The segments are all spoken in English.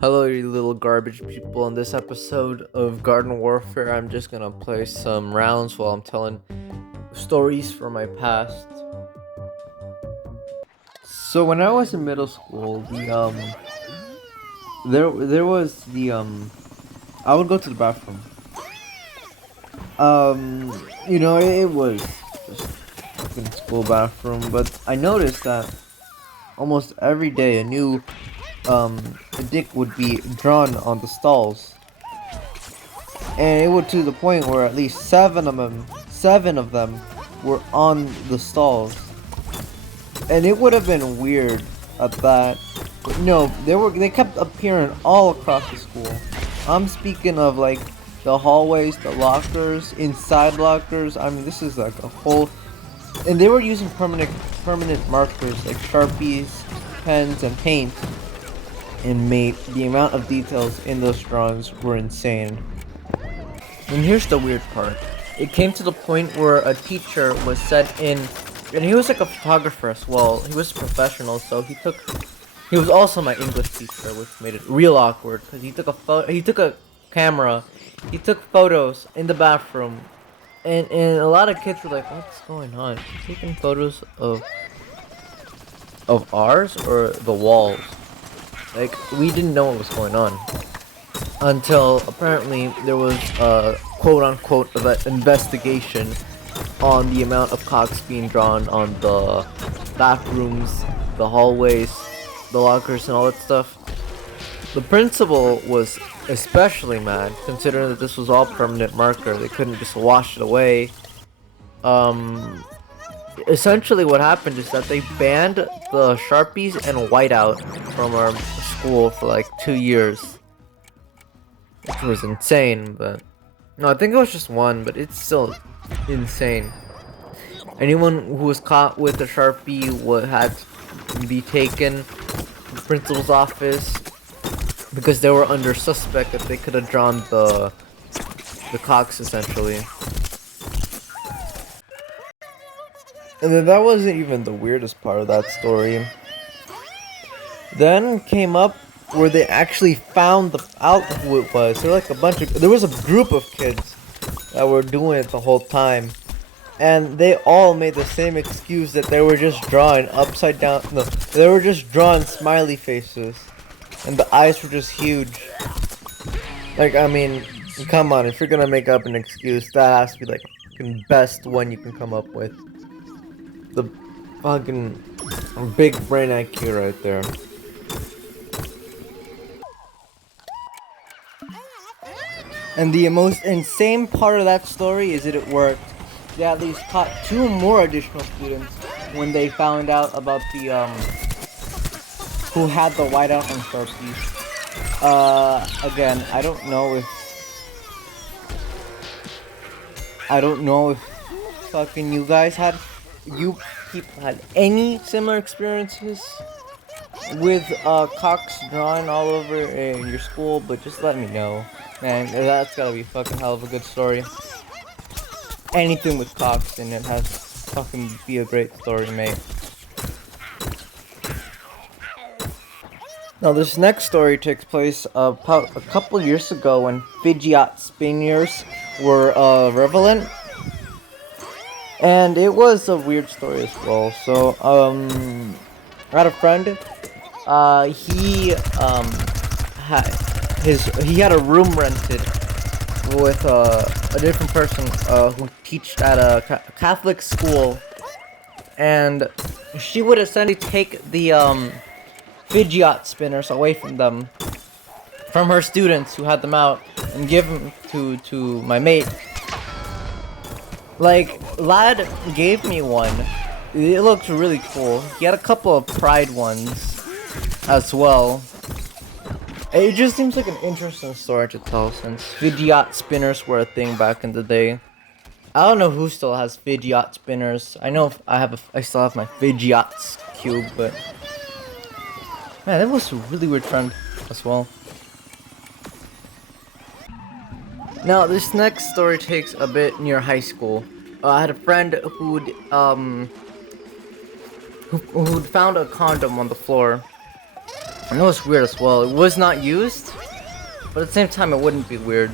Hello, you little garbage people. In this episode of Garden Warfare, I'm just gonna play some rounds while I'm telling stories from my past. So when I was in middle school, there was I would go to the bathroom. It was just fucking school bathroom, but I noticed that almost every day a dick would be drawn on the stalls. And it would to the point where at least seven of them were on the stalls. And it would have been weird at that. But no, they kept appearing all across the school. I'm speaking of like the hallways, the lockers, inside lockers. I mean, this is like a whole, and they were using permanent markers like Sharpies, pens, and paint. And made the amount of details in those drawings were insane. And here's the weird part. It came to the point where a teacher was sent in, and he was like a photographer as well. He was a professional, so he was also my English teacher, which made it real awkward because he took a camera, he took photos in the bathroom, and a lot of kids were like, "What's going on? He's taking photos of ours or the walls?" Like, we didn't know what was going on until apparently there was a quote-unquote investigation on the amount of cocks being drawn on the bathrooms, the hallways, the lockers, and all that stuff. The principal was especially mad, considering that this was all permanent marker. They couldn't just wash it away. Essentially what happened is that they banned the Sharpies and whiteout from our school for like 2 years. Which was insane, but no, I think it was just one, but it's still insane. Anyone who was caught with a Sharpie had to be taken to the principal's office because they were under suspect that they could have drawn the cocks essentially. And then that wasn't even the weirdest part of that story. Then came up where they actually found out who it was. There was a group of kids that were doing it the whole time. And they all made the same excuse that they were just drawing upside down. No, they were just drawing smiley faces. And the eyes were just huge. Like, I mean, come on, if you're gonna make up an excuse, that has to be like the best one you can come up with. The fucking big brain IQ right there. And the most insane part of that story is that it worked. They at least caught 2 more additional students when they found out about the who had the whiteout and Sharpies. Again, I don't know if fucking you people had any similar experiences with cocks drawn all over in your school, but just let me know. Man, that's gotta be a fucking hell of a good story. Anything with cocks in it has fucking be a great story, mate. Now, this next story takes place about a couple years ago when fidget spinners were prevalent. And it was a weird story as well. So, I had a friend. He had a room rented with a different person who teached at a Catholic school, and she would essentially take the fidget spinners away from her students who had them out, and give them to my mate. Like, lad gave me one. It looked really cool. He had a couple of Pride ones as well. It just seems like an interesting story to tell, since fidget spinners were a thing back in the day. I don't know who still has fidget spinners. I know I still have my fidget cube, but man, that was a really weird trend as well. Now, this next story takes a bit near high school. I had a friend who'd found a condom on the floor. And it was weird as well. It was not used, but at the same time, it wouldn't be weird.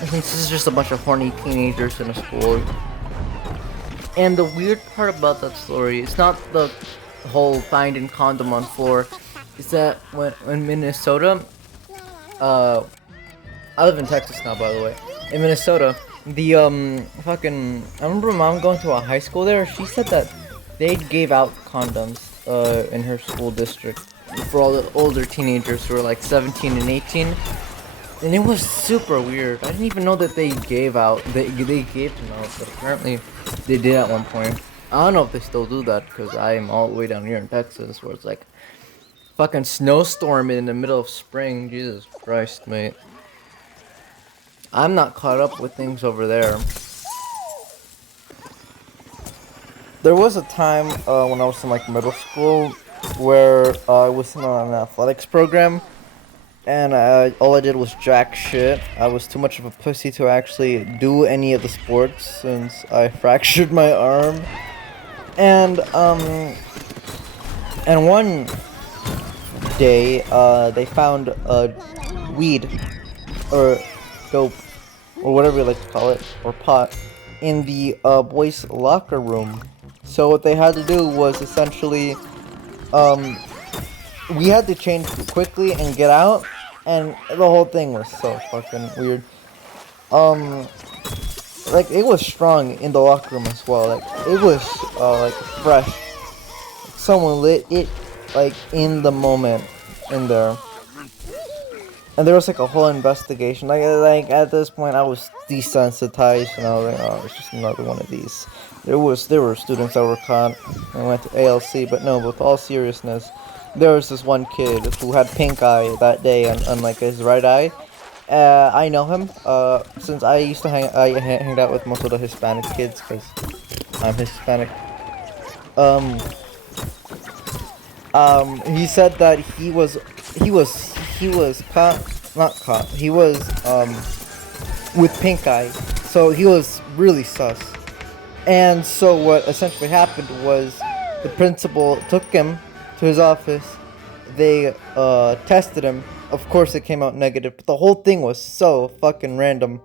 This is just a bunch of horny teenagers in a school. And the weird part about that story, it's not the whole finding condom on floor. Is that when in Minnesota, I live in Texas now, by the way. In Minnesota, the I remember mom going to a high school there. She said that they gave out condoms in her school district for all the older teenagers who were like 17 and 18. And it was super weird. I didn't even know that they gave out. They gave them out, but apparently they did at one point. I don't know if they still do that because I'm all the way down here in Texas, where it's like fucking snowstorm in the middle of spring. Jesus Christ, mate. I'm not caught up with things over there. There was a time when I was in like middle school where I was in an athletics program. And all I did was jack shit. I was too much of a pussy to actually do any of the sports since I fractured my arm. And one day, they found weed, or dope, or whatever you like to call it, or pot, in the boys' locker room. So what they had to do was essentially, we had to change quickly and get out, and the whole thing was so fucking weird. Like, it was strong in the locker room as well. Like, it was, like, fresh. Someone lit it, like, in the moment in there. And there was, like, a whole investigation. Like at this point, I was desensitized, and I was like, oh, it's just another one of these. There were students that were caught and went to ALC, but no, with all seriousness, there was this one kid who had pink eye that day on like his right eye. I know him since I used to hang out with most of the Hispanic kids because I'm Hispanic. He said that he was not caught. He was with pink eye, so he was really sus. And so what essentially happened was the principal took him to his office. They tested him. Of course it came out negative, but the whole thing was so fucking random.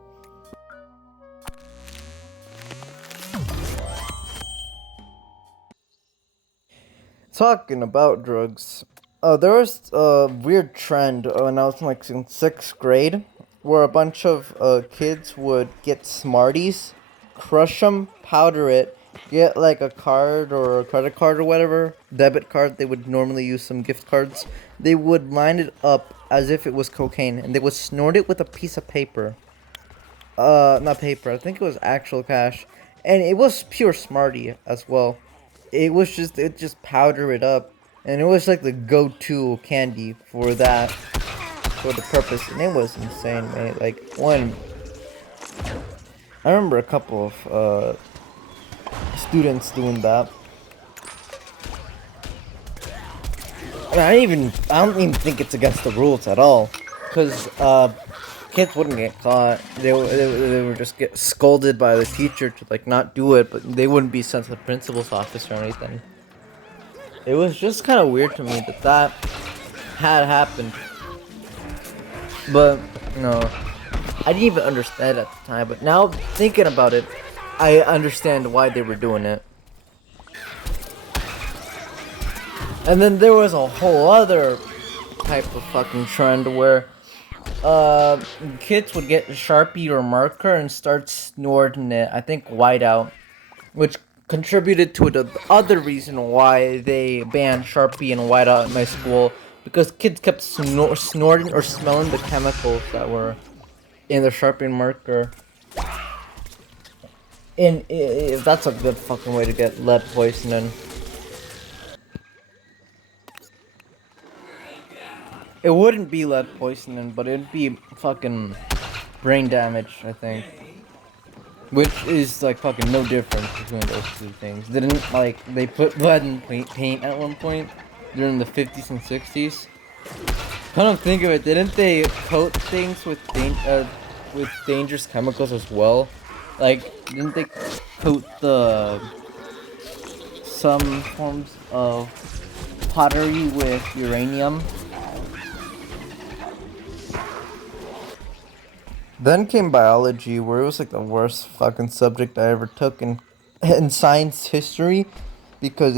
Talking about drugs, there was a weird trend when I was in 6th grade where a bunch of kids would get Smarties, crush them, powder it, get like a card or a credit card or whatever, debit card. They would normally use some gift cards. They would line it up as if it was cocaine, and they would snort it with a piece of paper. Not paper, I think it was actual cash. And it was pure Smartie as well. It just powder it up. And it was like the go-to candy for that, for the purpose. And it was insane, man. Like, I remember a couple of, students doing that. And I don't even think it's against the rules at all. Because, kids wouldn't get caught. They would just get scolded by the teacher to like not do it, but they wouldn't be sent to the principal's office or anything. It was just kind of weird to me that had happened. But no, I didn't even understand at the time. But now thinking about it, I understand why they were doing it. And then there was a whole other type of fucking trend where kids would get a Sharpie or marker and start snorting it. I think whiteout, which contributed to the other reason why they banned Sharpie and whiteout at my school, because kids kept snorting or smelling the chemicals that were in the Sharpie and marker. And that's a good fucking way to get lead poisoning. It wouldn't be lead poisoning, but it'd be fucking brain damage, I think. Which is like fucking no difference between those two things. Didn't like they put lead in paint at one point during the 50s and 60s? Kind of think of it, didn't they coat things with dangerous chemicals as well? Like, didn't they coat some forms of pottery with uranium. Then came biology, where it was like the worst fucking subject I ever took in science history, because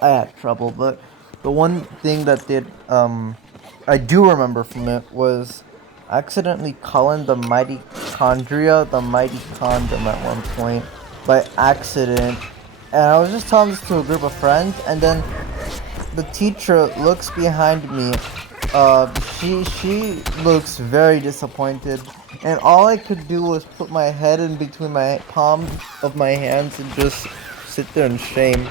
I had trouble. But the one thing that did I do remember from it was accidentally calling the mitochondria the mighty condom at one point by accident, and I was just telling this to a group of friends, and then the teacher looks behind me. She looks very disappointed, and all I could do was put my head in between my palms of my hands and just sit there in shame.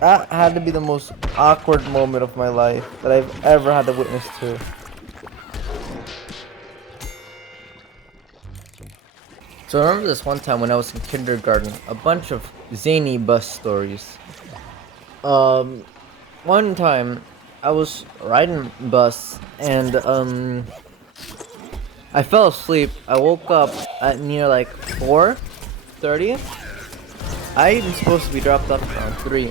That had to be the most awkward moment of my life that I've ever had to witness to. So I remember this one time when I was in kindergarten, a bunch of zany bus stories. One time I was riding bus and I fell asleep. I woke up at near like 4:30. I even supposed to be dropped off around 3.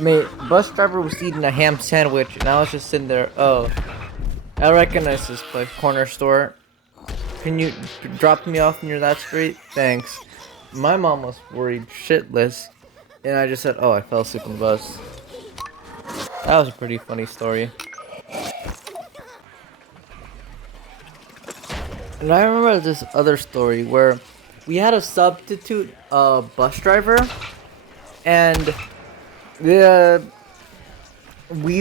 My bus driver was eating a ham sandwich and I was just sitting there. Oh, I recognize this place, corner store. Can you drop me off near that street? Thanks. My mom was worried shitless, and I just said, oh, I fell asleep on the bus. That was a pretty funny story. And I remember this other story where we had a substitute bus driver, and he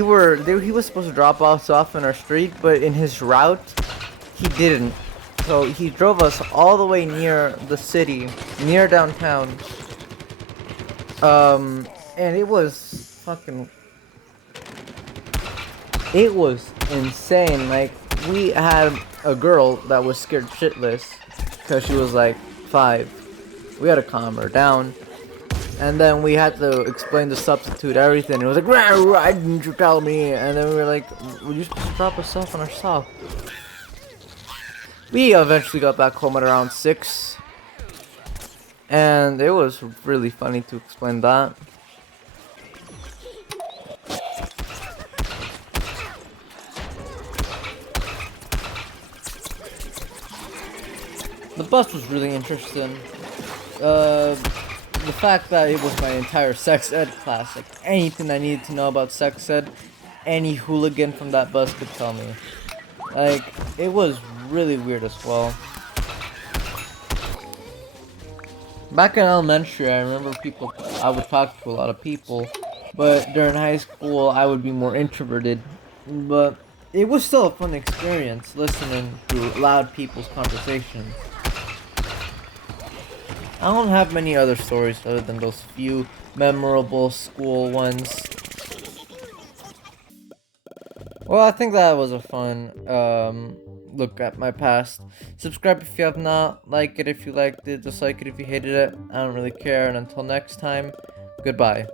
was supposed to drop us off in our street, but in his route, he didn't. So he drove us all the way near the city, near downtown. And it was insane. Like, we had a girl that was scared shitless because she was like 5. We had to calm her down. And then we had to explain the substitute everything. It was like, why didn't you tell me? And then we were like, were you supposed to drop us off on ourselves? We eventually got back home at around 6. And it was really funny to explain that. The bus was really interesting. The fact that it was my entire sex ed class, like anything I needed to know about sex ed, any hooligan from that bus could tell me. Like, it was really weird as well. Back in elementary, I remember I would talk to a lot of people, but during high school, I would be more introverted. But it was still a fun experience listening to loud people's conversations. I don't have many other stories other than those few memorable school ones. Well, I think that was a fun look at my past. Subscribe if you have not. Like it if you liked it. Dislike it if you hated it. I don't really care. And until next time, goodbye.